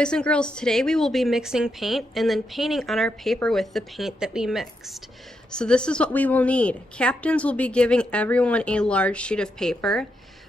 boys and girls, today we will be mixing paint and then painting on our paper with the paint that we mixed. So this is what we will need. Captains will be giving everyone a large sheet of paper.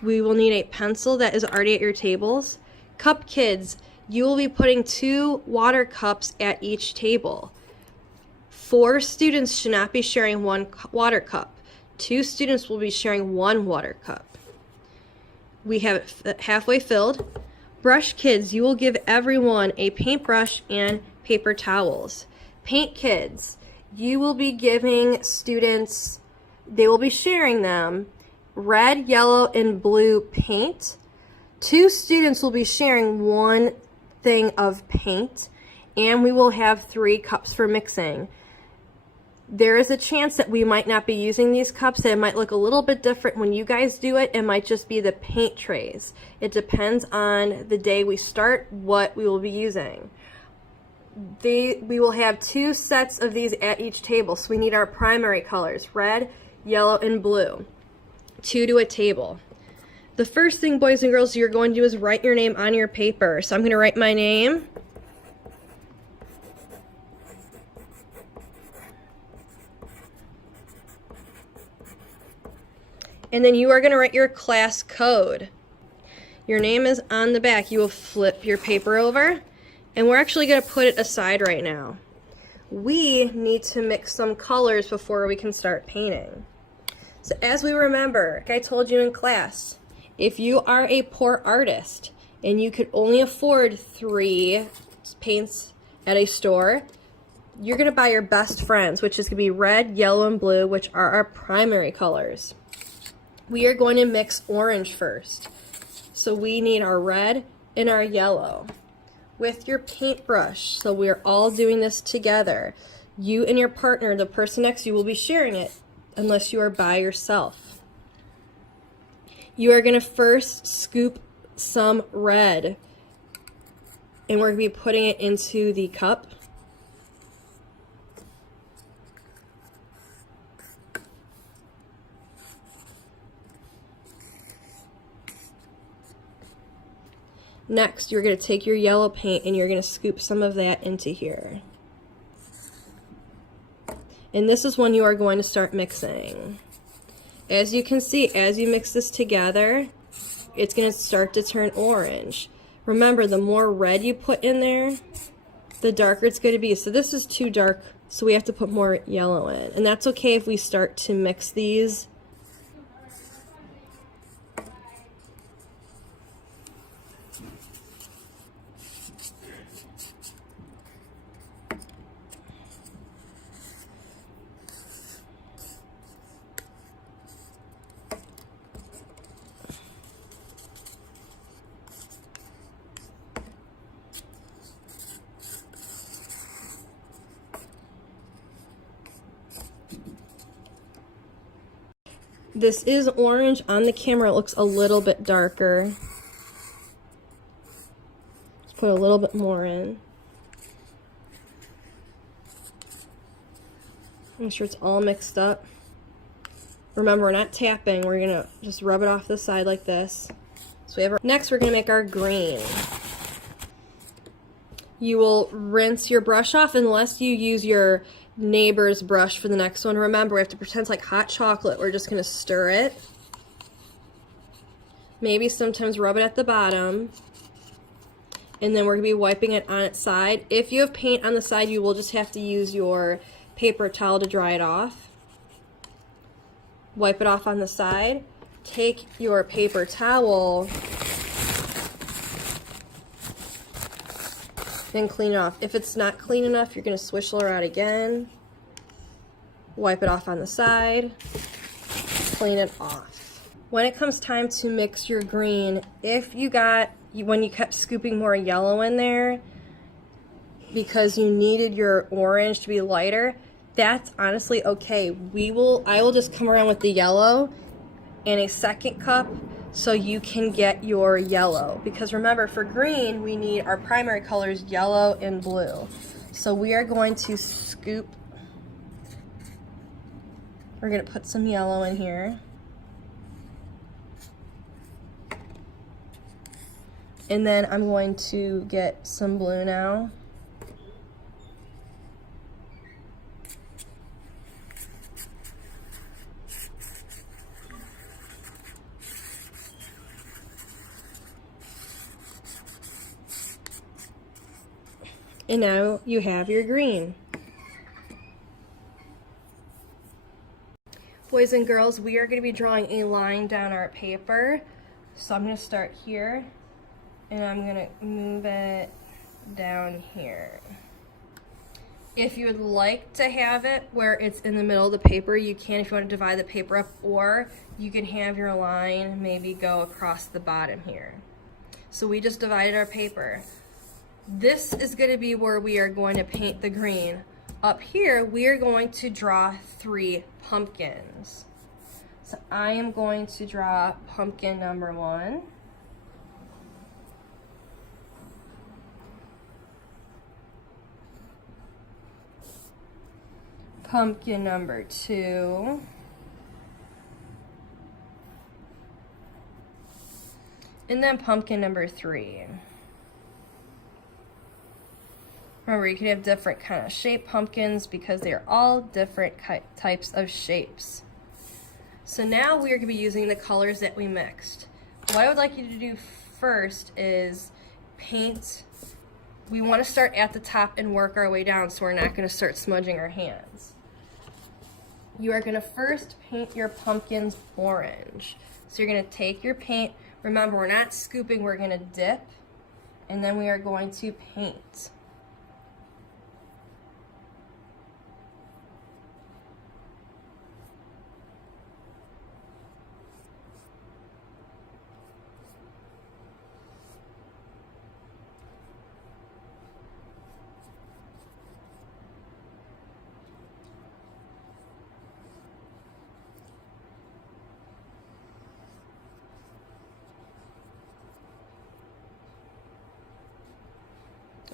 We will need a pencil that is already at your tables. Cup kids, you will be putting 2 water cups at each table. 4 students should not be sharing 1 water cup. 2 students will be sharing 1 water cup. We have it halfway filled. Brush kids, you will give everyone a paintbrush and paper towels. Paint kids, you will be giving students, they will be sharing them, red, yellow, and blue paint. 2 students will be sharing 1 thing of paint, and we will have 3 cups for mixing. There is a chance that we might not be using these cups, that it might look a little bit different when you guys do it. It might just be the paint trays. It depends on the day we start, what we will be using. We will have 2 sets of these at each table, so we need our primary colors, red, yellow, and blue. 2 to a table. The first thing, boys and girls, you're going to do is write your name on your paper. So I'm going to write my name. And then you are going to write your class code. Your name is on the back. You will flip your paper over, and we're actually going to put it aside right now. We need to mix some colors before we can start painting. So as we remember, like I told you in class, if you are a poor artist and you could only afford 3 paints at a store, you're going to buy your best friends, which is going to be red, yellow, and blue, which are our primary colors. We are going to mix orange first. So we need our red and our yellow. With your paintbrush, so we're all doing this together. You and your partner, the person next to you, will be sharing it unless you are by yourself. You are going to first scoop some red, and we're going to be putting it into the cup. Next, you're going to take your yellow paint and you're going to scoop some of that into here. And this is when you are going to start mixing. As you can see, as you mix this together, it's going to start to turn orange. Remember, the more red you put in there, the darker it's going to be. So this is too dark, so we have to put more yellow in. And that's okay if we start to mix these. This is orange. On the camera, it looks a little bit darker. Let's put a little bit more in. Make sure it's all mixed up. Remember, we're not tapping. We're going to just rub it off the side like this. So we have our, next, we're going to make our green. You will rinse your brush off unless you use your neighbor's brush for the next one. Remember, we have to pretend it's like hot chocolate. We're just going to stir it. Maybe sometimes rub it at the bottom. And then we're going to be wiping it on its side. If you have paint on the side, you will just have to use your paper towel to dry it off. Wipe it off on the side. Take your paper towel and clean it off. If it's not clean enough, you're going to swish her out again. Wipe it off on the side. Clean it off. When it comes time to mix your green, if you got, when you kept scooping more yellow in there because you needed your orange to be lighter, that's honestly okay. I will just come around with the yellow in a second cup so you can get your yellow. Because remember, for green, we need our primary colors, yellow and blue. So we are going to scoop, we're going to put some yellow in here. And then I'm going to get some blue now. And now you have your green. Boys and girls, we are going to be drawing a line down our paper. So I'm going to start here, and I'm going to move it down here. If you would like to have it where it's in the middle of the paper, you can if you want to divide the paper up, or you can have your line maybe go across the bottom here. So we just divided our paper. This is going to be where we are going to paint the green. Up here, we are going to draw 3 pumpkins. So I am going to draw pumpkin number 1. Pumpkin number 2. And then pumpkin number 3. Remember, you can have different kind of shaped pumpkins because they are all different types of shapes. So now we are going to be using the colors that we mixed. What I would like you to do first is paint. We want to start at the top and work our way down so we're not going to start smudging our hands. You are going to first paint your pumpkins orange. So you're going to take your paint. Remember, we're not scooping, we're going to dip, and then we are going to paint.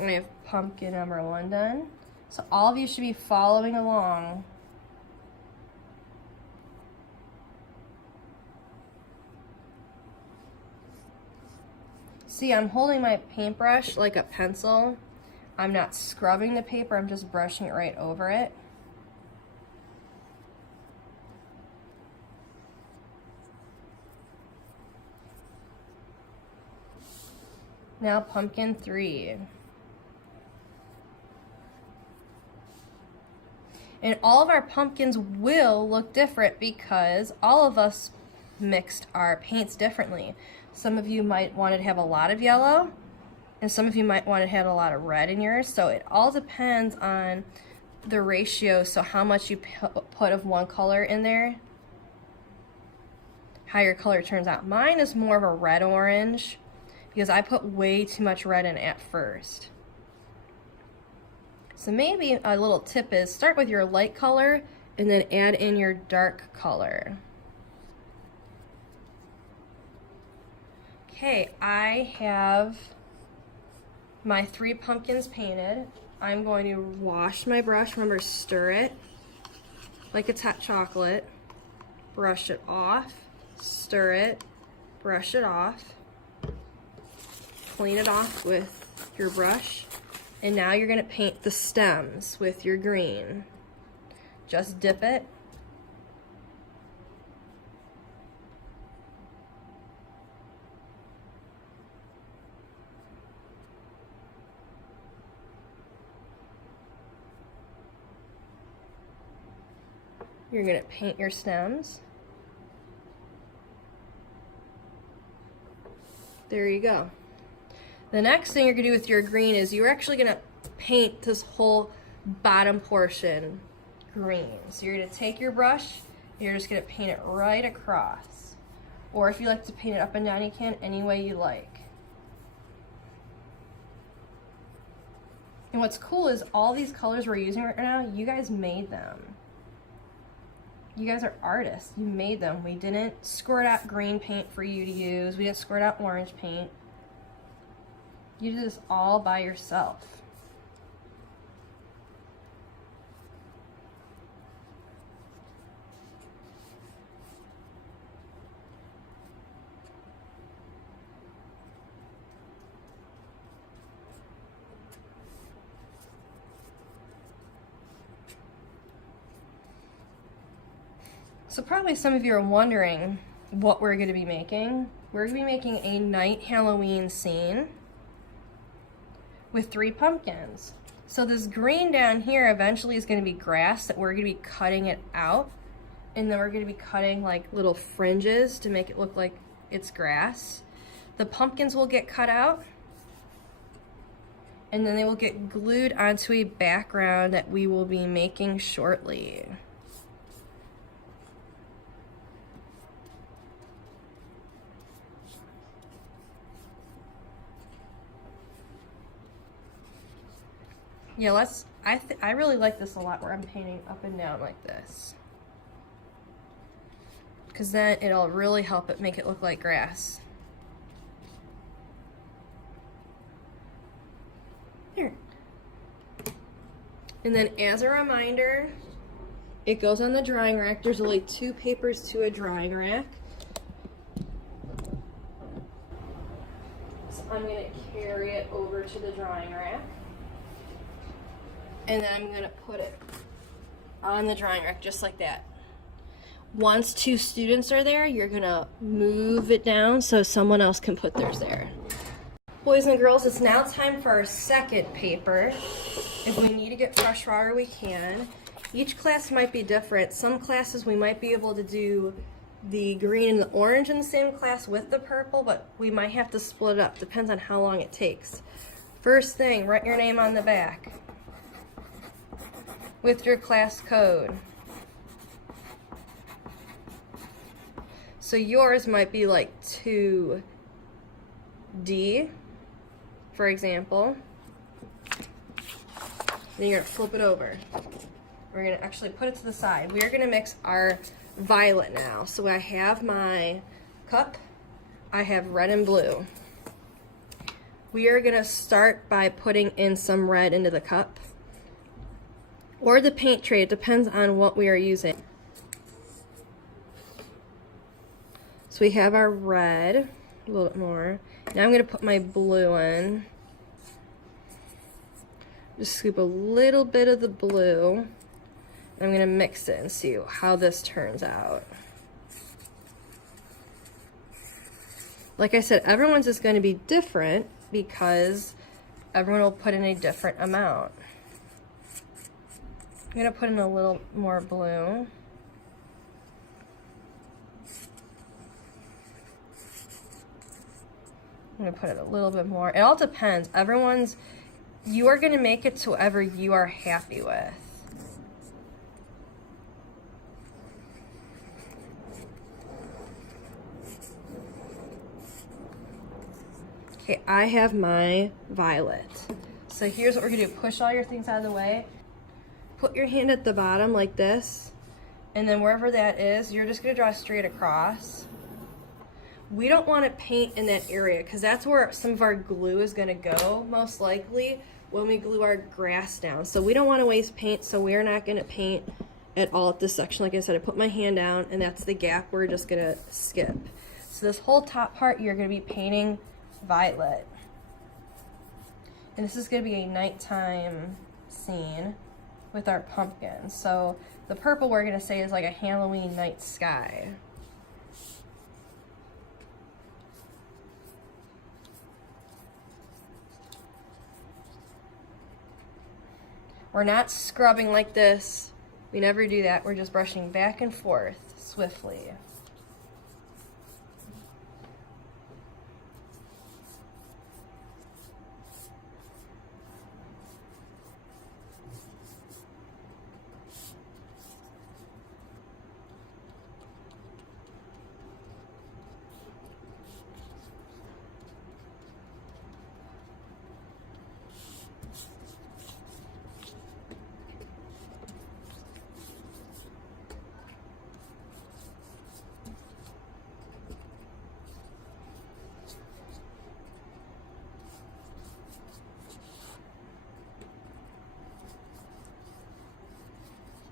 We have pumpkin number 1 done. So all of you should be following along. See, I'm holding my paintbrush like a pencil. I'm not scrubbing the paper, I'm just brushing it right over it. Now pumpkin 3. And all of our pumpkins will look different because all of us mixed our paints differently. Some of you might want to have a lot of yellow, and some of you might want to have a lot of red in yours. So it all depends on the ratio, so how much you put of one color in there, how your color turns out. Mine is more of a red-orange because I put way too much red in at first. So maybe a little tip is start with your light color and then add in your dark color. Okay, I have my 3 pumpkins painted. I'm going to wash my brush. Remember, stir it like it's hot chocolate. Brush it off, stir it, brush it off. Clean it off with your brush. And now you're going to paint the stems with your green. Just dip it. You're going to paint your stems. There you go. The next thing you're going to do with your green is you're actually going to paint this whole bottom portion green. So you're going to take your brush, and you're just going to paint it right across. Or if you like to paint it up and down, you can any way you like. And what's cool is all these colors we're using right now, you guys made them. You guys are artists. You made them. We didn't squirt out green paint for you to use. We didn't squirt out orange paint. You did this all by yourself. So probably some of you are wondering what we're going to be making. We're going to be making a night Halloween scene with 3 pumpkins. So this green down here eventually is going to be grass that we're going to be cutting it out. And then we're going to be cutting like little fringes to make it look like it's grass. The pumpkins will get cut out. And then they will get glued onto a background that we will be making shortly. Yeah, I really like this a lot where I'm painting up and down like this. Because then it'll really help it make it look like grass. Here. And then as a reminder, it goes on the drying rack. There's only 2 papers to a drying rack. So I'm going to carry it over to the drying rack. And then I'm going to put it on the drying rack just like that. Once 2 students are there, you're going to move it down so someone else can put theirs there. Boys and girls, it's now time for our second paper. If we need to get fresh water, we can. Each class might be different. Some classes we might be able to do the green and the orange in the same class with the purple, but we might have to split it up. Depends on how long it takes. First thing, write your name on the back with your class code. So yours might be like 2D, for example. Then you're gonna flip it over. We're gonna actually put it to the side. We are gonna mix our violet now. So I have my cup, I have red and blue. We are gonna start by putting in some red into the cup. Or the paint tray, it depends on what we are using. So we have our red, a little bit more. Now I'm going to put my blue in. Just scoop a little bit of the blue. I'm going to mix it and see how this turns out. Like I said, everyone's is going to be different because everyone will put in a different amount. I'm going to put in a little more blue. I'm going to put it a little bit more. It all depends. You are going to make it to whatever you are happy with. Okay, I have my violet. So here's what we're going to do. Push all your things out of the way. Put your hand at the bottom like this. And then wherever that is, you're just going to draw straight across. We don't want to paint in that area because that's where some of our glue is going to go, most likely, when we glue our grass down. So we don't want to waste paint, so we're not going to paint at all at this section. Like I said, I put my hand down, and that's the gap we're just going to skip. So this whole top part, you're going to be painting violet. And this is going to be a nighttime scene with our pumpkins. So the purple we're going to say is like a Halloween night sky. We're not scrubbing like this. We never do that. We're just brushing back and forth swiftly.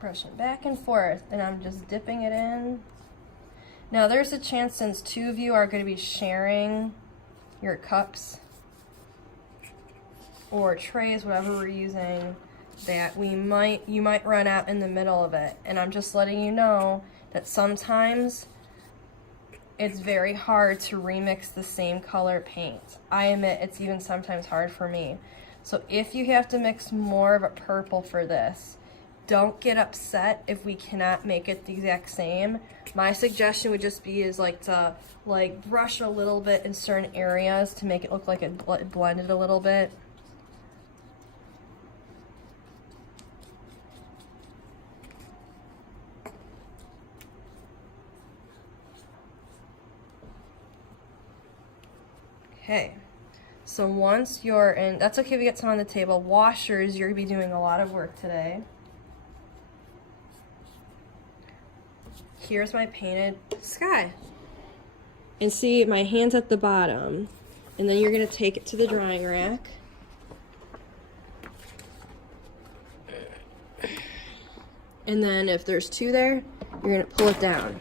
Brushing back and forth, and I'm just dipping it in. Now there's a chance, since 2 of you are going to be sharing your cups or trays, whatever we're using, that you might run out in the middle of it. And I'm just letting you know that sometimes it's very hard to remix the same color paint. I admit it's even sometimes hard for me. So if you have to mix more of a purple for this, don't get upset if we cannot make it the exact same. My suggestion would just be to brush a little bit in certain areas to make it look like it blended a little bit. Okay, so once you're in, that's okay if you get some on the table. Washers, you're going to be doing a lot of work today. Here's my painted sky. And see, my hand's at the bottom. And then you're going to take it to the drying rack. And then if there's two there, you're going to pull it down.